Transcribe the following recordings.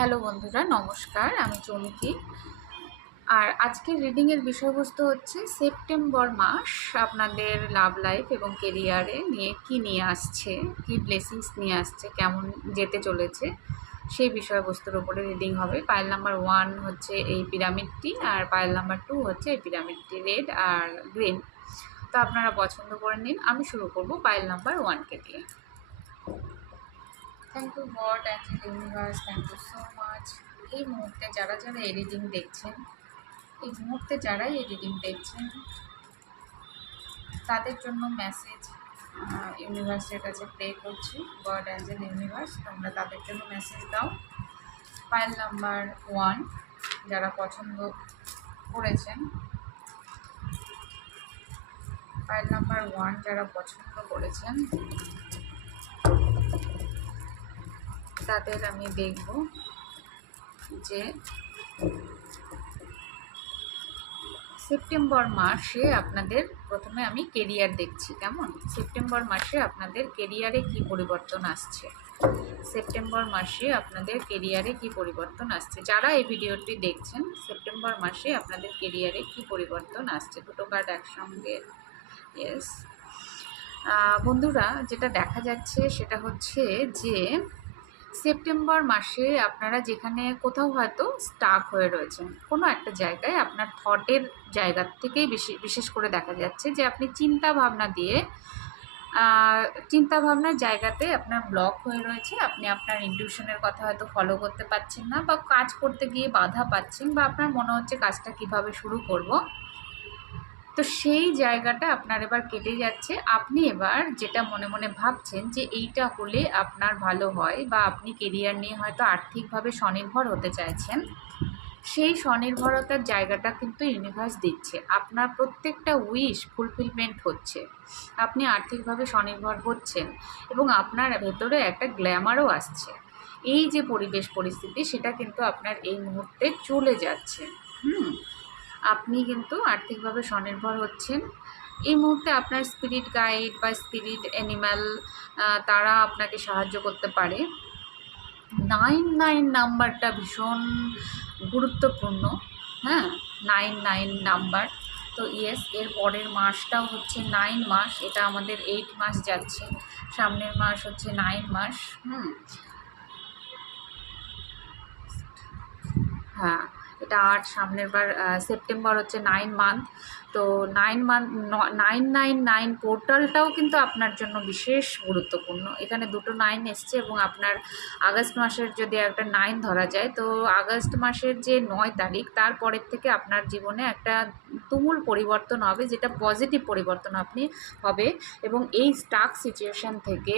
Hello বন্ধুরা, নমস্কার, আমি চমকি আর আজকের রিডিংয়ের বিষয়বস্তু হচ্ছে সেপ্টেম্বর মাস আপনাদের লাভ লাইফ এবং কেরিয়ারে নিয়ে কি নিয়ে আসছে, কি ব্লেসিংস নিয়ে আসছে, কেমন যেতে চলেছে, সেই বিষয়বস্তুর ওপরে রিডিং হবে। পাইল নাম্বার ওয়ান হচ্ছে এই পিরামিডটি আর পাইল নাম্বার টু হচ্ছে এই পিরামিডটি রেড আর গ্রিন। তো আপনারা পছন্দ করে নিন। আমি শুরু করব পাইল নাম্বার ওয়ানকে দিয়ে। Thank you god angel universe, thank you so much. এই মুহূর্তে যারা যারা এডিটিং দেখছেন, এই মুহূর্তে যারাই এডিটিং দেখছেন, তাদের জন্য মেসেজ ইউনিভার্সের কাছে প্রে করছি। গড অ্যাঞ্জেল ইউনিভার্স তোমরা তাদের জন্য মেসেজ দাও। ফাইল নাম্বার ওয়ান যারা পছন্দ করেছেন ফাইল নাম্বার ওয়ান যারা পছন্দ করেছেন তাদের আমি দেখব যে সেপ্টেম্বর মাসে আপনাদের প্রথমে আমি কেরিয়ার দেখছি, কেমন? সেপ্টেম্বর মাসে আপনাদের কেরিয়ারে কি পরিবর্তন আসছে? সেপ্টেম্বর মাসে আপনাদের কেরিয়ারে কি পরিবর্তন আসছে? যারা এই ভিডিওটি দেখছেন, সেপ্টেম্বর মাসে আপনাদের কেরিয়ারে কি পরিবর্তন আসছে? দুটো কার্ড একসঙ্গে ইয়েস বন্ধুরা, যেটা দেখা যাচ্ছে সেটা হচ্ছে যে সেপ্টেম্বর মাসে আপনারা যেখানে কোথাও হয়তো স্টাক হয়ে রয়েছেন, কোনো একটা জায়গায় আপনার থটের জায়গা থেকেই বেশি, বিশেষ করে দেখা যাচ্ছে যে আপনি চিন্তা ভাবনা দিয়ে চিন্তা ভাবনার জায়গাতে আপনার ব্লক হয়ে রয়েছে, আপনি আপনার ইনটিউশনের কথা হয়তো ফলো করতে পারছেন না বা কাজ করতে গিয়ে বাধা পাচ্ছেন বা আপনার মনে হচ্ছে কাজটা কীভাবে শুরু করব তো সেই জায়গাটা আপনার এবার কেটে যাচ্ছে। আপনি এবার যেটা মনে মনে ভাবছেন যে এইটা হলে আপনার ভালো হয় বা আপনি কেরিয়ার নিয়ে হয়তো আর্থিকভাবে স্বনির্ভর হতে চাইছেন, সেই স্বনির্ভরতার জায়গাটা কিন্তু ইউনিভার্স দিচ্ছে। আপনার প্রত্যেকটা উইশ ফুলফিলমেন্ট হচ্ছে। আপনি আর্থিকভাবে স্বনির্ভর হচ্ছেন এবং আপনার ভেতরে একটা গ্ল্যামারও আসছে। এই যে পরিবেশ পরিস্থিতি, সেটা কিন্তু আপনার এই মুহূর্তে চলে যাচ্ছে। হুম? আপনি কিন্তু আর্থিকভাবে স্বনির্ভর হচ্ছেন। এই মুহূর্তে আপনার স্পিরিট গাইড বা স্পিরিট অ্যানিম্যাল তারা আপনাকে সাহায্য করতে পারে। নাইন নাইন নাম্বারটা ভীষণ গুরুত্বপূর্ণ হ্যাঁ? Nine nine number. তো ইয়েস এর পরের মাসটাও হচ্ছে নাইন মাস, এটা আমাদের এইট মাস যাচ্ছে। সামনের মাস হচ্ছে নাইন মাস, হুম। হ্যাঁ। এটা আট সামনের বার সেপ্টেম্বর হচ্ছে নাইন মান্থ তো nine month nine nine nine পোর্টালটাও কিন্তু আপনার জন্য বিশেষ গুরুত্বপূর্ণ। এখানে দুটো নাইন এসছে এবং আপনার আগস্ট মাসের যদি একটা নাইন ধরা যায়, তো আগস্ট মাসের যে নয় তারিখ তারপরের থেকে আপনার জীবনে একটা তুমুল পরিবর্তন হবে, যেটা পজিটিভ পরিবর্তন আপনি হবে। এবং এই স্টাক সিচুয়েশান থেকে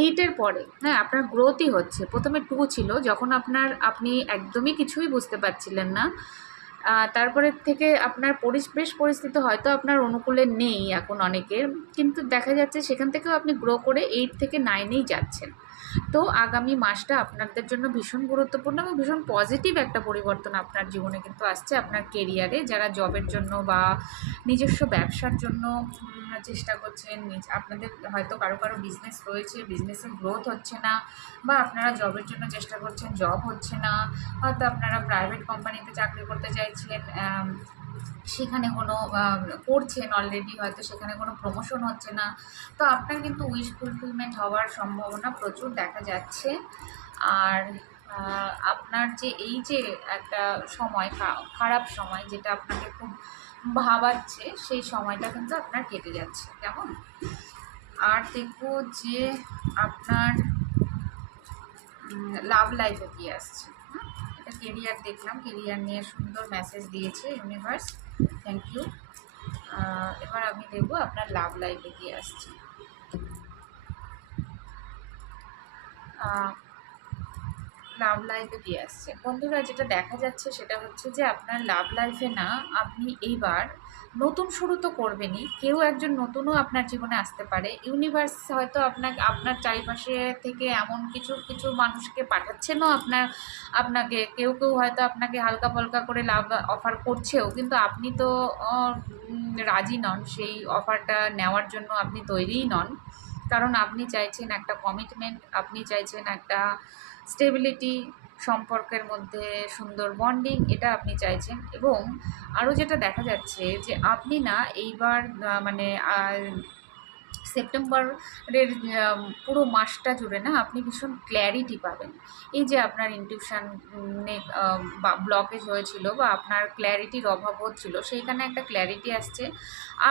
এইটের পরে হ্যাঁ আপনার গ্রোথই হচ্ছে। প্রথমে টু ছিল, যখন আপনার আপনি একদমই কিছুই বুঝতে পারছিলেন না। তারপরে থেকে আপনার পরিবেশ পরিস্থিতি হয়তো আপনার অনুকূলে নেই এখন অনেকের। কিন্তু দেখা যাচ্ছে সেখান থেকেও আপনি গ্রো করে এইট থেকে নাইনেই যাচ্ছেন। তো আগামী মাসটা আপনাদের জন্য ভীষণ গুরুত্বপূর্ণ এবং ভীষণ পজিটিভ একটা পরিবর্তন আপনার জীবনে কিন্তু আসছে আপনার কেরিয়ারে যারা জবের জন্য বা নিজস্ব ব্যবসার জন্য চেষ্টা করছেন, নিজ, আপনাদের হয়তো কারও কারও বিজনেস রয়েছে বিজনেসের গ্রোথ হচ্ছে না বা আপনারা জবের জন্য চেষ্টা করছেন জব হচ্ছে না। হয়তো আপনারা প্রাইভেট কোম্পানিতে চাকরি করতে চাইছিলেন সেখানে কোনো করছেন অলরেডি হয়তো সেখানে কোনো প্রমোশন হচ্ছে না। তো আপনার কিন্তু উইশ ফুলফিলমেন্ট হওয়ার সম্ভাবনা প্রচুর দেখা যাচ্ছে। আর আপনার যে এই যে একটা সময় খারাপ সময় যেটা আপনাকে খুব ভাবাচ্ছে, সেই সময়টা কিন্তু আপনার কেটে যাচ্ছে। কেমন? আর দেখব যে আপনার লাভ লাইফে কী আসছে। এটা কেরিয়ার দেখলাম, কেরিয়ার নিয়ে সুন্দর মেসেজ দিয়েছে ইউনিভার্স থ্যাংক ইউ এবার আমি দেখব আপনার লাভ লাইফে কি আসছে। লাভ লাইফে দিয়ে আসছে। বন্ধুরা, যেটা দেখা যাচ্ছে সেটা হচ্ছে যে আপনার লাভ লাইফে না, আপনি এইবার নতুন শুরু তো করবেনই। কেউ একজন নতুনও আপনার জীবনে আসতে পারে। ইউনিভার্স হয়তো আপনার আপনার চারিপাশে থেকে এমন কিছু কিছু মানুষকে পাঠাচ্ছেনও আপনার, আপনাকে। কেউ কেউ হয়তো আপনাকে হালকা পালকা করে লাভ অফার করছেও, কিন্তু আপনি তো রাজি নন। সেই অফারটা নেওয়ার জন্য আপনি তৈরিই নন। কারণ আপনি চাইছেন একটা কমিটমেন্ট, আপনি চাইছেন একটা স্টেবিলিটি সম্পর্কের মধ্যে সুন্দর বন্ডিং এটা আপনি চাইছেন। এবং আরও যেটা দেখা যাচ্ছে যে আপনি না এইবার মানে সেপ্টেম্বরের পুরো মাসটা জুড়ে না আপনি ভীষণ ক্ল্যারিটি পাবেন। এই যে আপনার ইনটিউশন ব্লকেজ হয়েছিল বা আপনার ক্ল্যারিটির অভাব হচ্ছিল, সেইখানে একটা ক্ল্যারিটি আসছে।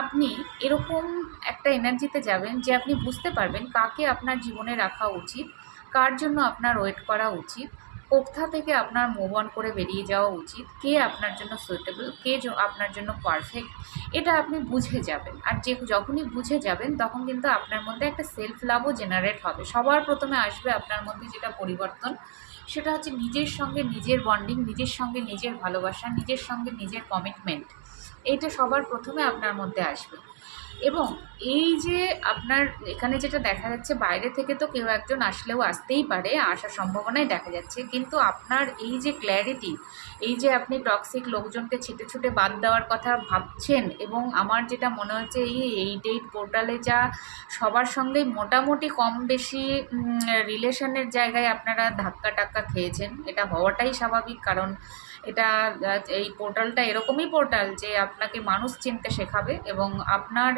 আপনি এরকম একটা এনার্জিতে যাবেন যে আপনি বুঝতে পারবেন কাকে আপনার জীবনে রাখা উচিত, কার জন্য আপনার ওয়েট করা উচিত কোথা থেকে আপনার মুভ অন করে বেরিয়ে যাওয়া উচিত? কে আপনার জন্য সুইটেবল কে আপনার জন্য পারফেক্ট এটা আপনি বুঝে যাবেন। আর যে যখনই বুঝে যাবেন, তখন কিন্তু আপনার মধ্যে একটা সেলফ লাভও জেনারেট হবে। সবার প্রথমে আসবে আপনার মধ্যে যেটা পরিবর্তন। সেটা হচ্ছে নিজের সঙ্গে নিজের বন্ডিং নিজের সঙ্গে নিজের ভালোবাসা, নিজের সঙ্গে নিজের কমিটমেন্ট এইটা সবার প্রথমে আপনার মধ্যে আসবে। এবং এই যে আপনার এখানে যেটা দেখা যাচ্ছে, বাইরে থেকে তো কেউ একজন আসলেও আসতেই পারে, আসার সম্ভাবনাই দেখা যাচ্ছে। কিন্তু আপনার এই যে ক্ল্যারিটি এই যে আপনি টক্সিক লোকজনকে ছেটে ছুটে বাদ দেওয়ার কথা ভাবছেন এবং আমার যেটা মনে হচ্ছে, এই এইট এইট পোর্টালে যা সবার সঙ্গেই মোটামুটি কম বেশি রিলেশনের জায়গায় আপনারা ধাক্কা টাক্কা খেয়েছেন, এটা হওয়াটাই স্বাভাবিক। কারণ এটা এই পোর্টালটা এরকমই পোর্টাল যে আপনাকে মানুষ চিনতে শেখাবে এবং আপনার,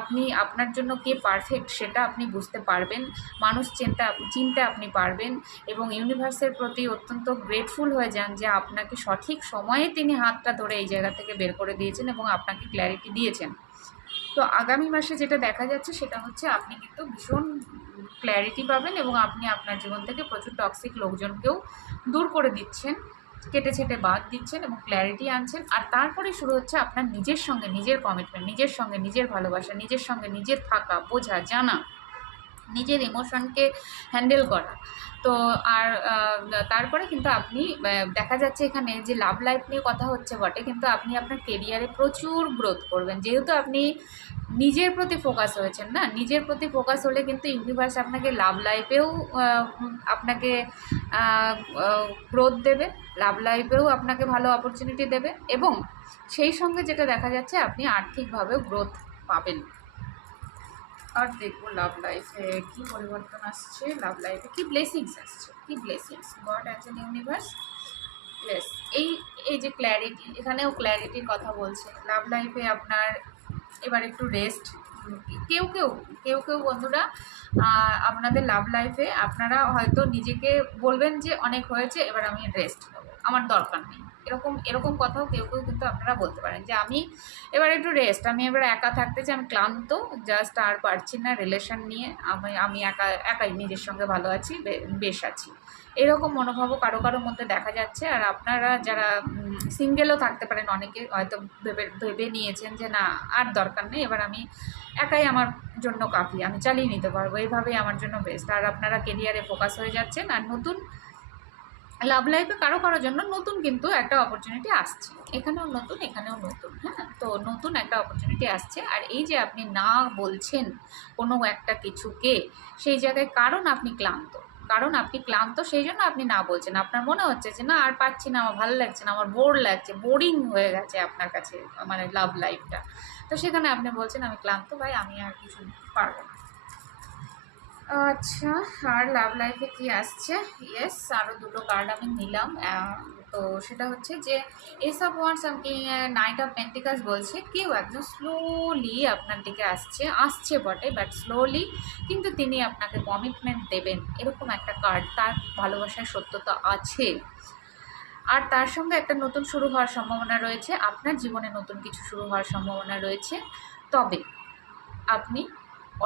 আপনি, আপনার জন্য কে পারফেক্ট সেটা আপনি বুঝতে পারবেন, মানুষ চিনতে চিনতে আপনি পারবেন এবং ইউনিভার্সের প্রতি অত্যন্ত গ্রেটফুল হয়ে যান যে আপনাকে সঠিক সময়ে তিনি হাতটা ধরে এই জায়গা থেকে বের করে দিয়েছেন এবং আপনাকে ক্ল্যারিটি দিয়েছেন। তো আগামী মাসে যেটা দেখা যাচ্ছে সেটা হচ্ছে আপনি কিন্তু ভীষণ ক্ল্যারিটি পাবেন এবং আপনি আপনার জীবন থেকে প্রচুর টক্সিক লোকজনকেও দূর করে দিচ্ছেন। কেটে ছেটে বাদ দিচ্ছেন এবং ক্ল্যারিটি আনছেন। আর তারপরে শুরু হচ্ছে আপনার নিজের সঙ্গে নিজের কমিটমেন্ট নিজের সঙ্গে নিজের ভালোবাসা, নিজের সঙ্গে নিজের থাকা, বোঝা, জানা। নিজের ইমোশনকে হ্যান্ডেল করা। তো আর তারপরে কিন্তু আপনি দেখা যাচ্ছে এখানে যে লাভ লাইফ নিয়ে কথা হচ্ছে বটে, কিন্তু আপনি আপনার কেরিয়ারে প্রচুর গ্রোথ করবেন। যেহেতু আপনি নিজের প্রতি ফোকাস হয়েছেন না, নিজের প্রতি ফোকাস হলে কিন্তু ইউনিভার্স আপনাকে লাভ লাইফেও আপনাকে গ্রোথ দেবে লাভ লাইফেও আপনাকে ভালো অপরচুনিটি দেবে এবং সেই সঙ্গে যেটা দেখা যাচ্ছে আপনি আর্থিকভাবেও গ্রোথ পাবেন। আর দেখব লাভ লাইফে কি পরিবর্তন আসছে লাভ লাইফে কি ব্লেসিংস আসছে, কি blessings god as and universe bless এই এই যে ক্ল্যারিটি এখানেও ক্ল্যারিটির কথা বলছে। লাভ লাইফে আপনার এবার একটু রেস্ট কেউ কেউ কেউ কেউ বন্ধুরা আপনাদের লাভ লাইফে আপনারা হয়তো নিজেকে বলবেন যে অনেক হয়েছে, এবার আমি রেস্ট নেব। আমার দরকার নেই। এরকম এরকম কথাও কেউ কেউ কিন্তু আপনারা বলতে পারেন যে আমি এবার একটু রেস্ট আমি এবার একা থাকতে চাই, আমি ক্লান্ত জাস্ট আর পারছি না রিলেশন নিয়ে। আমি আমি একা, একাই নিজের সঙ্গে ভালো আছি বেশ আছি। এরকম মনোভাবও কারও কারোর মধ্যে দেখা যাচ্ছে। আর আপনারা যারা সিঙ্গেলও থাকতে পারেন, অনেকে হয়তো ভেবে ভেবে নিয়েছেন যে না, আর দরকার নেই, এবার আমি একাই আমার জন্য কাফি, আমি চালিয়ে নিতে পারব। এইভাবেই আমার জন্য বেস্ট আর আপনারা কেরিয়ারে ফোকাস হয়ে যাচ্ছেন। আর নতুন লাভ লাইফে কারও কারোর জন্য নতুন কিন্তু একটা অপরচুনিটি আসছে। এখানেও নতুন এখানেও নতুন হ্যাঁ? তো নতুন একটা অপরচুনিটি আসছে। আর এই যে আপনি না বলছেন কোনো একটা কিছুকে, সেই জায়গায় কারণ আপনি ক্লান্ত। কারণ আপনি ক্লান্ত, সেই জন্য আপনি না বলছেন। আপনার মনে হচ্ছে যে, না, আর পাচ্ছি না, আমার ভালো লাগছে না, আমার বোর লাগছে বোরিং হয়ে গেছে আপনার কাছে মানে লাভ লাইফটা তো সেখানে আপনি বলছেন, আমি ক্লান্ত, ভাই, আমি আর কিছু পারব না। আচ্ছা আর লাভ লাইফে কি আসছে? ইয়েস আরও দুটো কার্ড আমি নিলাম। তো সেটা হচ্ছে যে এসব ওয়ার্ডস আমাকে নাইট অফ পেন্টিকাস বলছে। কেউ একজন স্লোলি আপনার দিকে আসছে আসছে বটে বাট স্লোলি কিন্তু তিনি আপনাকে কমিটমেন্ট দেবেন। এরকম একটা কার্ড তার ভালোবাসার সত্যতা আছে। আর তার সঙ্গে একটা নতুন শুরু হওয়ার সম্ভাবনা রয়েছে। আপনার জীবনে নতুন কিছু শুরু হওয়ার সম্ভাবনা রয়েছে। তবে আপনি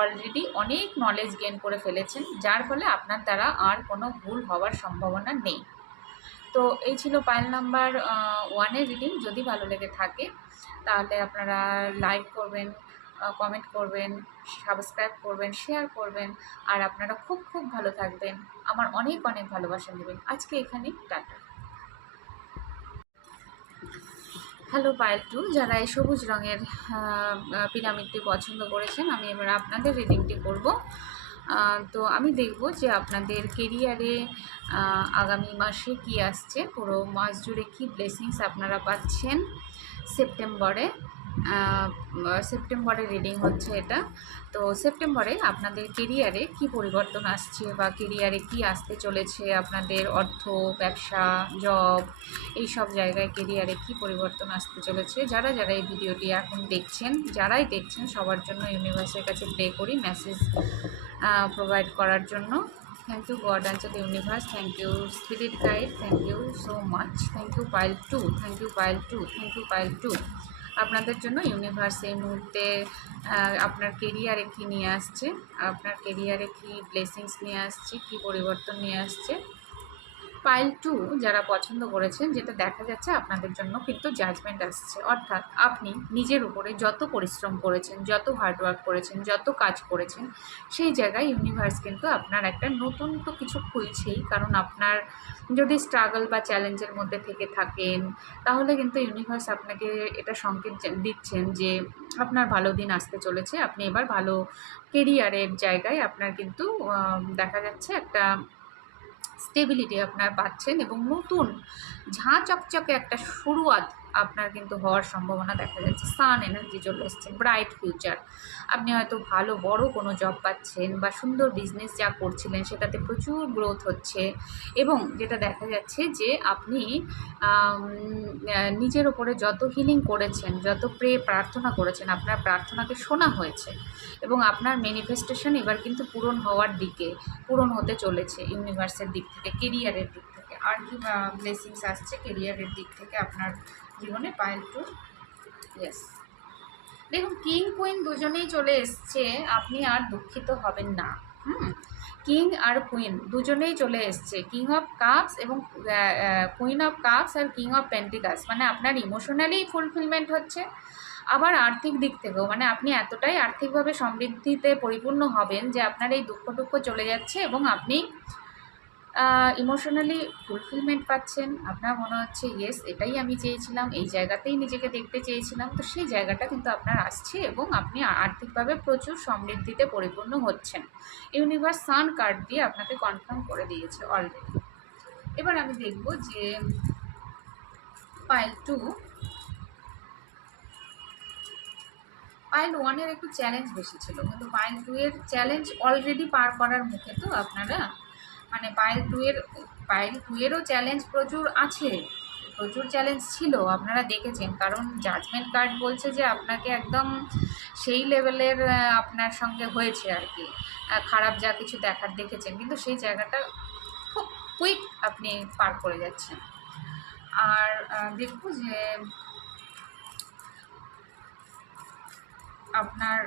অলরেডি অনেক নলেজ গেন করে ফেলেছেন, যার ফলে আপনার দ্বারা আর কোনো ভুল হওয়ার সম্ভাবনা নেই। তো এই ছিল পাইল নাম্বার ওয়ানের রিডিং যদি ভালো লেগে থাকে, তাহলে আপনারা লাইক করবেন কমেন্ট করবেন সাবস্ক্রাইব করবেন শেয়ার করবেন, আর আপনারা খুব খুব ভালো থাকবেন। আমার অনেক অনেক ভালোবাসা নেবেন। আজকে এখানেই টাটা। হ্যালো পায়েল টু যারা এই সবুজ রঙের পিরামিডটি পছন্দ করেছেন, আমি এবার আপনাদের রিডিংটি করব। তো আমি দেখব যে আপনাদের কেরিয়ারে আগামী মাসে কি আসছে। পুরো মাস জুড়ে কী ব্লেসিংস আপনারা পাচ্ছেন সেপ্টেম্বরে। সেপ্টেম্বরে রিডিং হচ্ছে এটা। তো সেপ্টেম্বরে আপনাদের কেরিয়ারে কি পরিবর্তন আসছে বা কেরিয়ারে কি আসতে চলেছে? আপনাদের অর্থ, ব্যবসা জব এই সব জায়গায় কেরিয়ারে কি পরিবর্তন আসতে চলেছে? যারা যারা এই ভিডিওটি এখন দেখছেন, যারাই দেখছেন, সবার জন্য ইউনিভার্সের কাছে প্রে করি মেসেজ প্রোভাইড করার জন্য। Thank you god and the universe thank you spirit guide thank you so much thank you pile two thank you pile two thank you pile two আপনাদের জন্য ইউনিভার্স এই মুহূর্তে আপনার কেরিয়ারে কী নিয়ে আসছে, আপনার কেরিয়ারে কী ব্লেসিংস নিয়ে আসছে, কী পরিবর্তন নিয়ে আসছে? পাইল টু যারা পছন্দ করেছেন, যেটা দেখা যাচ্ছে আপনাদের জন্য কিন্তু জাজমেন্ট আসছে। অর্থাৎ আপনি নিজের উপরে যত পরিশ্রম করেছেন, যত হার্ডওয়ার্ক করেছেন, যত কাজ করেছেন, সেই জায়গায় ইউনিভার্স কিন্তু আপনার একটা নতুন তো কিছু খুলছেই। কারণ আপনার যদি স্ট্রাগল বা চ্যালেঞ্জের মধ্যে থেকে থাকেন, তাহলে কিন্তু ইউনিভার্স আপনাকে এটা সংকেত দিচ্ছেন যে আপনার ভালো দিন আসতে চলেছে। আপনি এবার ভালো কেরিয়ারের জায়গায় আপনার কিন্তু দেখা যাচ্ছে একটা স্টেবিলিটি আপনারা পাচ্ছেন এবং নতুন ঝাঁ চকচকে একটা শুরুয়াত আপনার কিন্তু হওয়ার সম্ভাবনা দেখা যাচ্ছে। সান এনার্জি চলে এসছে ব্রাইট ফিউচার আপনি হয়তো ভালো, বড় কোনো জব পাচ্ছেন বা সুন্দর বিজনেস যা করছিলেন সেটাতে প্রচুর গ্রোথ হচ্ছে এবং যেটা দেখা যাচ্ছে যে আপনি নিজের ওপরে যত হিলিং করেছেন, যত প্রে প্রার্থনা করেছেন, আপনার প্রার্থনাকে শোনা হয়েছে এবং আপনার ম্যানিফেস্টেশন এবার কিন্তু পূরণ হওয়ার দিকে, পূরণ হতে চলেছে ইউনিভার্সের দিক থেকে কেরিয়ারের দিক থেকে। আর কি ব্লেসিংস আসছে কেরিয়ারের দিক থেকে আপনার জীবনে পাইল টু ইয়েস দেখুন, কিং, কুইন দুজনেই চলে এসছে। আপনি আর দুঃখিত হবেন না। হুম? কিং আর কুইন দুজনেই চলে এসছে। কিং অফ কাপস এবং কুইন অফ কাপস আর কিং অফ পেন্টিকাস মানে আপনার ইমোশনালি ফুলফিলমেন্ট হচ্ছে। আবার আর্থিক দিক থেকেও। মানে আপনি এতটাই আর্থিকভাবে সমৃদ্ধিতে পরিপূর্ণ হবেন যে আপনার এই দুঃখ টুক্ষ চলে যাচ্ছে এবং আপনি ইমোশনালি ফুলফিলমেন্ট পাচ্ছেন। আপনার মনে হচ্ছে ইয়েস এটাই আমি চেয়েছিলাম, এই জায়গাতেই নিজেকে দেখতে চেয়েছিলাম। তো সেই জায়গাটা কিন্তু আপনার আসছে এবং আপনি আর্থিকভাবে প্রচুর সমৃদ্ধিতে পরিপূর্ণ হচ্ছেন। ইউনিভার্স সান কার্ড দিয়ে আপনাকে কনফার্ম করে দিয়েছে অলরেডি এবার আমি দেখব যে পাইল টু পাইল ওয়ানের একটু চ্যালেঞ্জ বেশি ছিল, কিন্তু পাইল টু এর চ্যালেঞ্জ অলরেডি পার করার মুখে তো আপনারা মানে পাইল টু এর পাইল টু এরও চ্যালেঞ্জ প্রচুর আছে। প্রচুর চ্যালেঞ্জ ছিল, আপনারা দেখেছেন। কারণ জাজমেন্ট কার্ড বলছে যে আপনাকে একদম সেই লেভেলের আপনার সঙ্গে হয়েছে আর কি। খারাপ যা কিছু দেখার দেখেছেন, কিন্তু সেই জায়গাটা খুব কুইক আপনি পার করে যাচ্ছেন। আর দেখব যে আপনার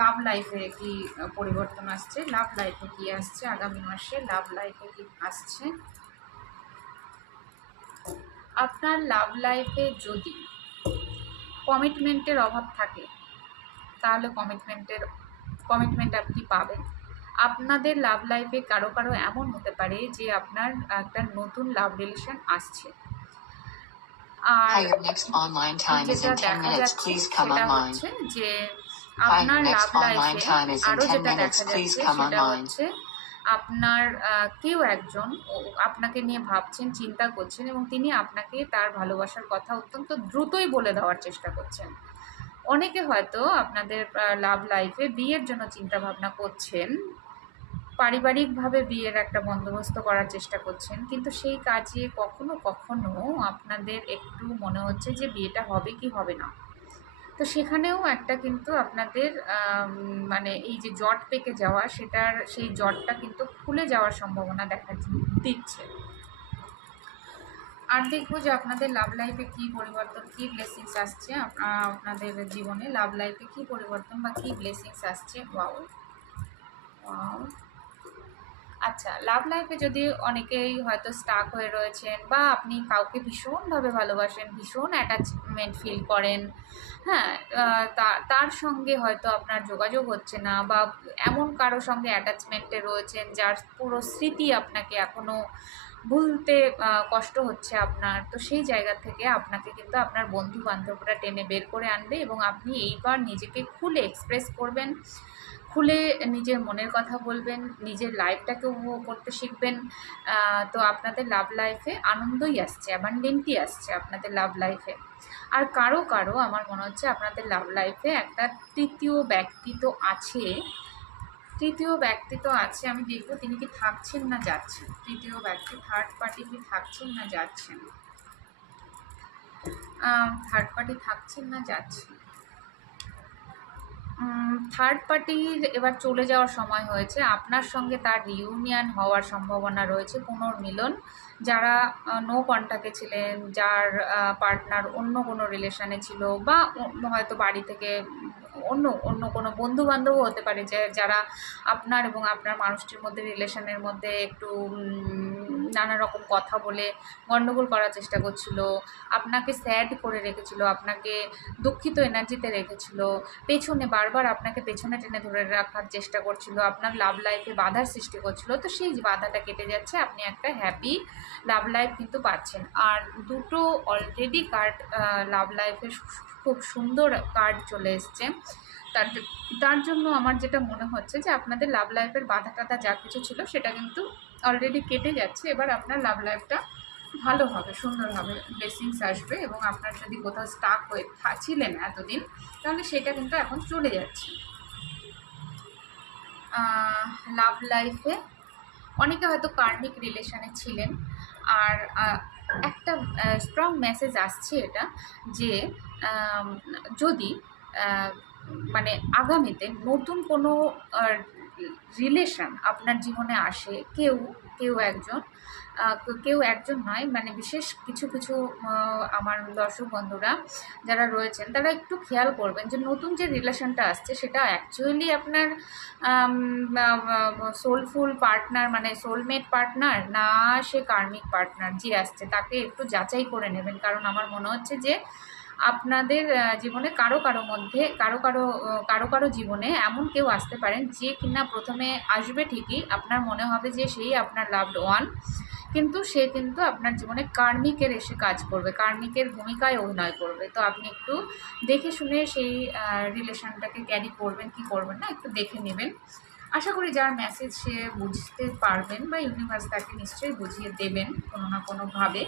লাভ লাইফে কি পরিবর্তন আসছে? লাভ লাইফে কি আসছে? আগামী মাসে লাভ লাইফে কি আসছে? আপনার লাভ লাইফে যদি কমিটমেন্টের অভাব থাকে, তাহলে কমিটমেন্টের কমিটমেন্ট আপনি পাবেন। আপনাদের লাভ লাইফে কারও কারও এমন হতে পারে যে আপনার একটা নতুন লাভ রিলেশন আসছে। আর Hi, your next online time is যেটা in 10 দেখা. যাচ্ছে Please come সেটা online. হচ্ছে যে আপনার লাভ লাইফে time is in আরও 10 যেটা দেখা যাচ্ছে সেটা. হচ্ছে আপনার কেউ একজন আপনাকে নিয়ে ভাবছেন চিন্তা করছেন এবং তিনি আপনাকে তার ভালোবাসার কথা অত্যন্ত দ্রুতই বলে দেওয়ার চেষ্টা করছেন অনেকে হয়তো আপনাদের লাভ লাইফে বিয়ের জন্য চিন্তা ভাবনা করছেন পারিবারিকভাবে বিয়ের একটা বন্দোবস্ত করার চেষ্টা করছেন, কিন্তু সেই কাজে কখনো কখনো আপনাদের একটু মনে হচ্ছে যে বিয়েটা হবে কি হবে না। তো সেখানেও একটা কিন্তু আপনাদের মানে এই যে জট পেকে যাওয়া, সেটার সেই জটটা কিন্তু খুলে যাওয়ার সম্ভাবনা দেখা দিচ্ছে। আর দেখব যে আপনাদের লাভ লাইফে কী পরিবর্তন, কী ব্লেসিংস আসছে আপনাদের জীবনে? লাভ লাইফে কী পরিবর্তন বা কী ব্লেসিংস আসছে? ওয়াও ওয়াও আচ্ছা লাভ লাইফে যদি অনেকেই হয়তো স্টাক হয়ে রয়েছেন বা আপনি কাউকে ভীষণভাবে ভালোবাসেন, ভীষণ অ্যাটাচমেন্ট ফিল করেন হ্যাঁ তার সঙ্গে হয়তো আপনার যোগাযোগ হচ্ছে না বা এমন কারও সঙ্গে অ্যাটাচমেন্টে রয়েছেন যার পুরো স্মৃতি আপনাকে এখনও ভুলতে কষ্ট হচ্ছে আপনার, তো সেই জায়গা থেকে আপনাকে কিন্তু আপনার বন্ধু বান্ধবরা টেনে বের করে আনবে এবং আপনি এইবার নিজেকে খুলে এক্সপ্রেস করবেন। খুলে নিজের মনের কথা বলবেন, নিজের লাইফটাকে উপভোগ করতে শিখবেন। তো আপনাদের লাভ লাইফে আনন্দই আসছে অ্যাবান্ডেন্টই আসছে আপনাদের লাভ লাইফে আর কারও কারও আমার মনে হচ্ছে আপনাদের লাভ লাইফে একটা তৃতীয় ব্যক্তি তো আছে। তৃতীয় ব্যক্তি তো আছে, আমি দেখব তিনি কি থাকছেন না যাচ্ছেন। তৃতীয় ব্যক্তি থার্ড পার্টি কি থাকছেন না যাচ্ছেন। থার্ড পার্টি থাকছেন না যাচ্ছেন। থার্ড পার্টির এবার চলে যাওয়ার সময় হয়েছে। আপনার সঙ্গে তার রিউনিয়ন হওয়ার সম্ভাবনা রয়েছে, পুনর্মিলন। যারা নো কন্ট্যাক্টে ছিলেন, যার পার্টনার অন্য কোনো রিলেশনে ছিল বা হয়তো বাড়ি থেকে অন্য অন্য কোনো বন্ধু বান্ধবও হতে পারে যে, যারা আপনার এবং আপনার মানুষটির মধ্যে রিলেশনের মধ্যে একটু নানা রকম কথা বলে গণ্ডগোল করার চেষ্টা করছিল, আপনাকে স্যাড করে রেখেছিল, আপনাকে দুঃখিত এনার্জিতে রেখেছিল, পেছনে বারবার আপনাকে পেছনে টেনে ধরে রাখার চেষ্টা করছিল, আপনার লাভ লাইফে বাধার সৃষ্টি করছিল, তো সেই বাধাটা কেটে যাচ্ছে, আপনি একটা হ্যাপি লাভ লাইফ কিন্তু পাচ্ছেন। আর দুটো অলরেডি কার্ড লাভ লাইফে খুব সুন্দর কার্ড চলে এসছে। তার তার জন্য আমার যেটা মনে হচ্ছে যে আপনাদের লাভ লাইফের বাধা টাধা যা কিছু ছিল সেটা কিন্তু অলরেডি কেটে যাচ্ছে, এবার আপনার লাভ লাইফটা ভালো হবে, সুন্দর হবে ব্লেসিংস আসবে এবং আপনার যদি কোথাও স্টাক হয়ে ছিলেন এতদিন, তাহলে সেটা কিন্তু এখন চলে যাচ্ছে। লাভ লাইফে অনেকে হয়তো কার্মিক রিলেশনে ছিলেন, আর একটা স্ট্রং মেসেজ আসছে এটা যে যদি মানে আগামীতে নতুন কোনো রিলেশন আপনার জীবনে আসে, কেউ কেউ একজন কেউ একজন নয় মানে বিশেষ কিছু কিছু আমার দর্শক বন্ধুরা যারা রয়েছেন, তারা একটু খেয়াল করবেন যে নতুন যে রিলেশনটা আসছে, সেটা অ্যাকচুয়ালি আপনার সোলফুল পার্টনার মানে সোলমেট পার্টনার না সে কার্মিক পার্টনার যে আসছে, তাকে একটু যাচাই করে নেবেন। কারণ আমার মনে হচ্ছে যে আপনাদের জীবনে কারও কারও মধ্যে, কারও কারও কারও কারও জীবনে এমন কেউ আসতে পারেন যে কিনা প্রথমে আসবে ঠিকই, আপনার মনে হবে যে সেই আপনার লাভড ওয়ান কিন্তু সে কিন্তু আপনার জীবনে কার্মিকের এসে কাজ করবে, কার্মিকের ভূমিকায় অভিনয় করবে। তো আপনি একটু দেখে শুনে সেই রিলেশনটাকে ক্যারি করবেন, কি করবেন না, একটু দেখে নেবেন। আশা করি যার মেসেজ সে বুঝতে পারবেন বা ইউনিভার্স তাকে নিশ্চয়ই বুঝিয়ে দেবেন কোনো না কোনোভাবে।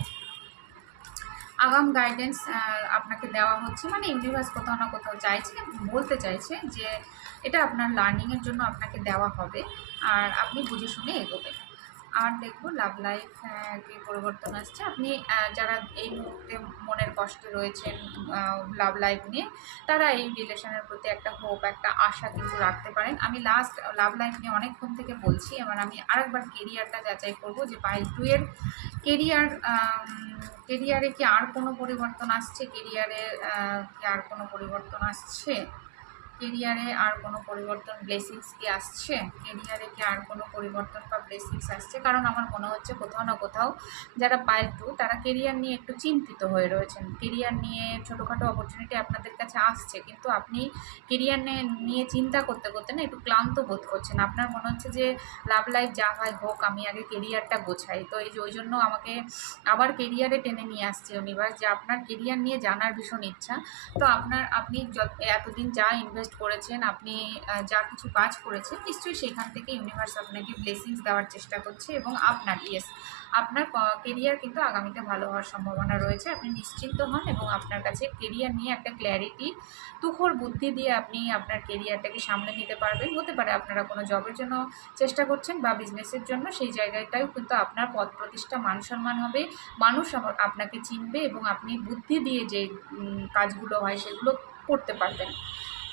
আগাম গাইডেন্স আপনাকে দেওয়া হচ্ছে। মানে ইউনিভার্স কোথাও না কোথাও চাইছে বলতে চাইছে যে এটা আপনার লার্নিংয়ের জন্য আপনাকে দেওয়া হবে। আর আপনি বুঝে শুনে এগোবেন। আর দেখব লাভ লাইফ কি পরিবর্তন আসছে। আপনি যারা এই মুহূর্তে মনের কষ্টে রয়েছেন লাভ লাইফ নিয়ে, তারা এই রিলেশনের প্রতি একটা হোপ একটা আশা কিন্তু রাখতে পারেন। আমি লাস্ট লাভ লাইফ নিয়ে অনেকক্ষণ থেকে বলছি, এবার আমি আরেকবার কেরিয়ারটা যাচাই করব যে পাইল টু এর কেরিয়ার কেরিয়ারে কি আর কোনো পরিবর্তন আসছে? কেরিয়ারে কি আর কোনো পরিবর্তন আসছে? কেরিয়ারে আর কোনো পরিবর্তন ব্লেসিংস কি আসছে? কেরিয়ারে কি আর কোনো পরিবর্তন বা ব্লেসিংস আসছে? কারণ আমার মনে হচ্ছে কোথাও না কোথাও যারা পাইল টু তারা কেরিয়ার নিয়ে একটু চিন্তিত হয়ে রয়েছেন। কেরিয়ার নিয়ে ছোটোখাটো অপরচুনিটি আপনাদের কাছে আসছে, কিন্তু আপনি কেরিয়ার নিয়ে চিন্তা করতে করতে না একটু ক্লান্ত বোধ করছেন। আপনার মনে হচ্ছে যে লাভ লাইফ যা হয় হোক, আমি আগে কেরিয়ারটা গোছাই। তো এই যে ওই জন্য আমাকে আবার কেরিয়ারে টেনে নিয়ে আসছে ইউনিভার্স যে আপনার কেরিয়ার নিয়ে জানার ভীষণ ইচ্ছা। তো আপনার, আপনি এতদিন যা ইনভেস্ট করেছেন, আপনি যা কিছু কাজ করেছেন, নিশ্চয়ই সেখান থেকে ইউনিভার্স আপনাকে ব্লেসিংস দেওয়ার চেষ্টা করছে এবং আপনার, ইয়েস, আপনার কেরিয়ার কিন্তু আগামীতে ভালো হওয়ার সম্ভাবনা রয়েছে। আপনি নিশ্চিন্ত হন এবং আপনার কাছে কেরিয়ার নিয়ে একটা ক্ল্যারিটি তুখর বুদ্ধি দিয়ে আপনি আপনার কেরিয়ারটাকে সামলে নিতে পারবেন। হতে পারে আপনারা কোনো জবের জন্য চেষ্টা করছেন বা বিজনেসের জন্য, সেই জায়গাটাও কিন্তু আপনার পদ প্রতিষ্ঠা মান সম্মান হবে। মানুষ আপনাকে চিনবে এবং আপনি বুদ্ধি দিয়ে যে কাজগুলো হয় সেগুলো করতে পারবেন।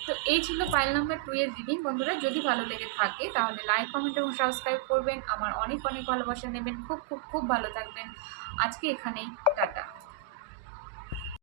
তো এই ছিল ফাইল নাম্বার টু এর রিডিং বন্ধুরা, যদি ভালো লেগে থাকে, তাহলে লাইক কমেন্ট এবং সাবস্ক্রাইব করবেন। আমার অনেক অনেক ভালোবাসা নেবেন। খুব খুব খুব ভালো থাকবেন। আজকে এখানেই, টাটা।